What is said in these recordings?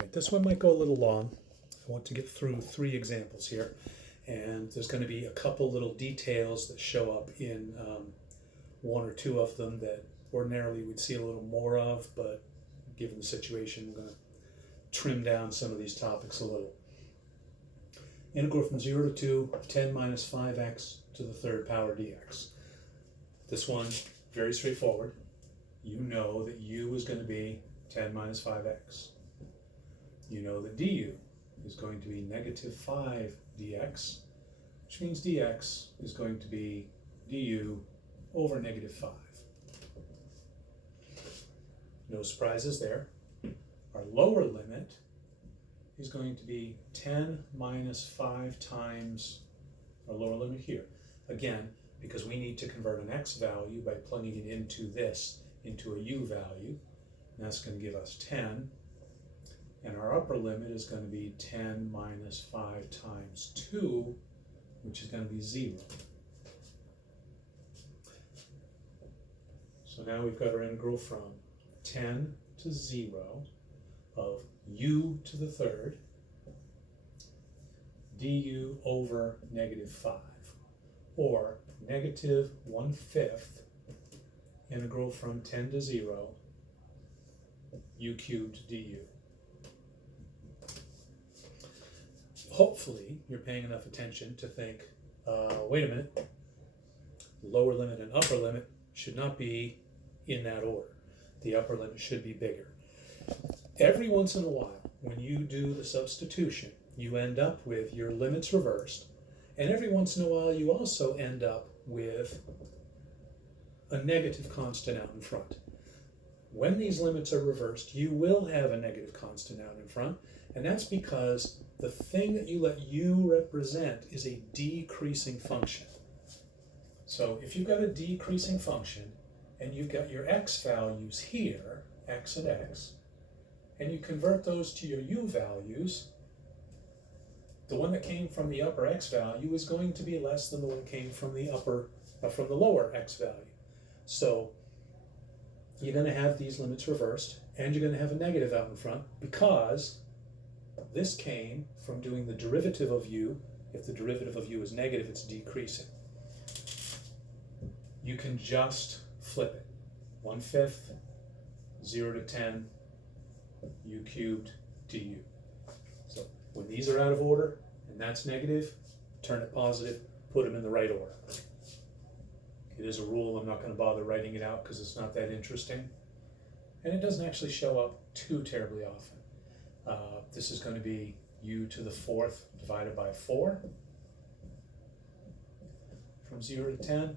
Right, this one might go a little long. I want to get through 3 examples here, and there's going to be a couple little details that show up in 1 or 2 of them that ordinarily we'd see a little more of, but given the situation, I'm going to trim down some of these topics a little. Integral from 0 to 2 of 10 minus 5x to the 3rd power dx. This one, very straightforward. You know that u is going to be 10 minus 5x. You know that du is going to be negative 5 dx, which means dx is going to be du over negative 5. No surprises there. Our lower limit is going to be 10 minus 5 times our lower limit here. Again, because we need to convert an x value by plugging it into a u value. And that's going to give us 10. And our upper limit is going to be 10 minus 5 times 2, which is going to be 0. So now we've got our integral from 10 to 0 of u to the 3rd du over negative 5, or negative 1/5 integral from 10 to 0 u cubed du. Hopefully you're paying enough attention to think, wait a minute, lower limit and upper limit should not be in that order. The upper limit should be bigger. Every once in a while, when you do the substitution, you end up with your limits reversed, and every once in a while you also end up with a negative constant out in front. When these limits are reversed, you will have a negative constant out in front, and that's because the thing that you let u represent is a decreasing function. So if you've got a decreasing function, and you've got your x values here, x and x, and you convert those to your u values, the one that came from the upper x value is going to be less than the one that came from the lower x value. So you're going to have these limits reversed, and you're going to have a negative out in front because this came from doing the derivative of u. If the derivative of u is negative, it's decreasing. You can just flip it. 1/5, 0 to 10, u cubed du. So when these are out of order and that's negative, turn it positive, put them in the right order. It is a rule. I'm not going to bother writing it out because it's not that interesting. And it doesn't actually show up too terribly often. This is going to be u to the 4th divided by 4 from 0 to 10.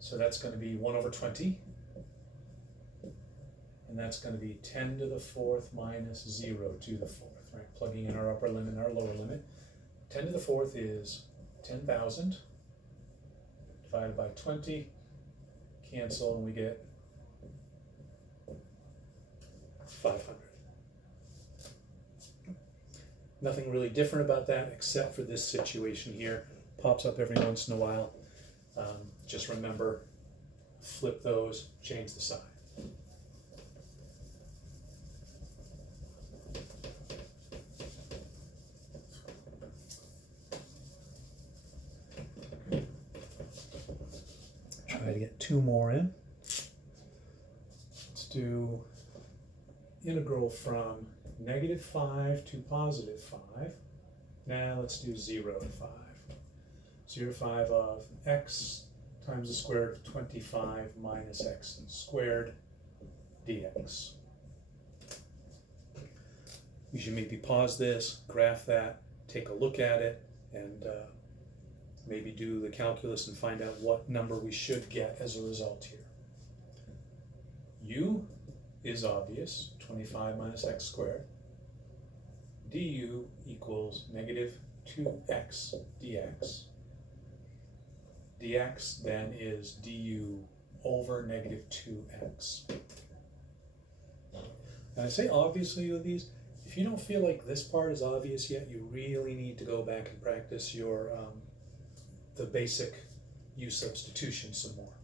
So that's going to be 1 over 20. And that's going to be 10 to the 4th minus 0 to the 4th, right? Plugging in our upper limit and our lower limit. 10 to the 4th is 10,000 divided by 20. Cancel, and we get 500. Nothing really different about that except for this situation here. Pops up every once in a while. Just remember, flip those, change the sign. Try to get 2 more in. Let's do integral from negative 5 to positive 5. Now let's do 0 to 5. 0 to 5 of x times the square root of 25 minus x squared dx. You should maybe pause this, graph that, take a look at it, and maybe do the calculus and find out what number we should get as a result here. U is obvious, 25 minus x squared. Du equals negative 2x dx. Dx then is du over negative 2x. And I say obviously with these, if you don't feel like this part is obvious yet, you really need to go back and practice your the basic u substitution some more.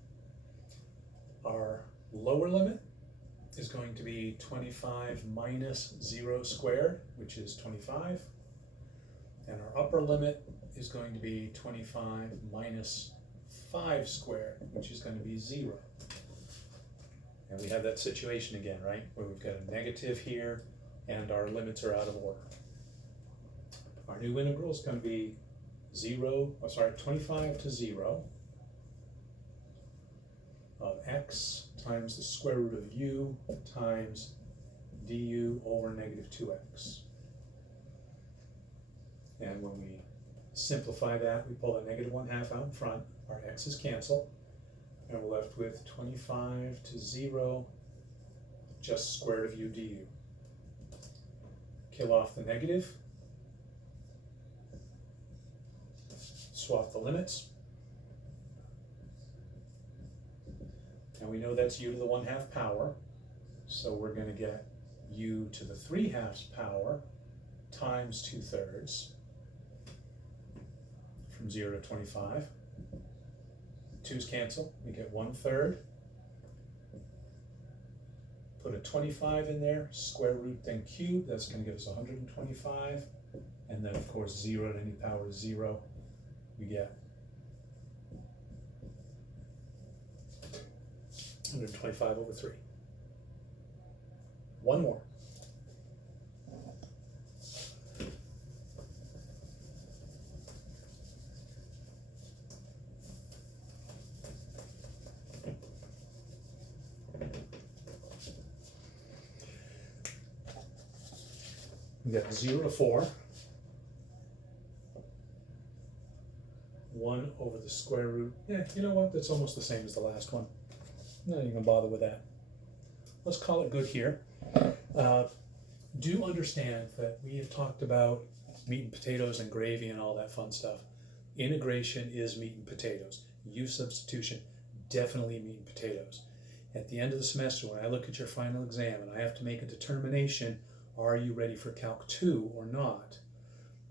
Our lower limit is going to be 25 minus 0 squared, which is 25. And our upper limit is going to be 25 minus 5 squared, which is going to be 0. And we have that situation again, right? Where we've got a negative here and our limits are out of order. Our new integral is going to be 25 to 0 of x times the square root of u times du over negative 2x. And when we simplify that, we pull the negative 1/2 out in front, our x's cancel, and we're left with 25 to 0 just square root of u du. Kill off the negative, swap the limits, and we know that's u to the 1/2 power, so we're going to get u to the 3/2 power times 2/3 from 0 to 25. 2's cancel, we get 1/3. Put a 25 in there, square root then cube, that's going to give us 125. And then of course 0 to any power is 0. We get 125 over 3. One more. We got 0 to 4. 1 over the square root. Yeah, you know what? That's almost the same as the last one. I'm not even going to bother with that. Let's call it good here. Do understand that we have talked about meat and potatoes and gravy and all that fun stuff. Integration is meat and potatoes. U substitution, definitely meat and potatoes. At the end of the semester, when I look at your final exam and I have to make a determination, are you ready for Calc 2 or not?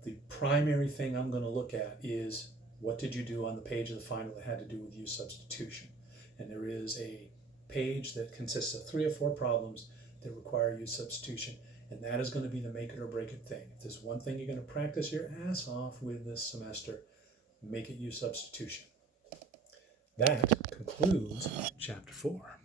The primary thing I'm going to look at is what did you do on the page of the final that had to do with U substitution. And there is a page that consists of 3 or 4 problems that require U substitution, and that is going to be the make it or break it thing. If there's one thing you're going to practice your ass off with this semester, make it U substitution. That concludes Chapter 4.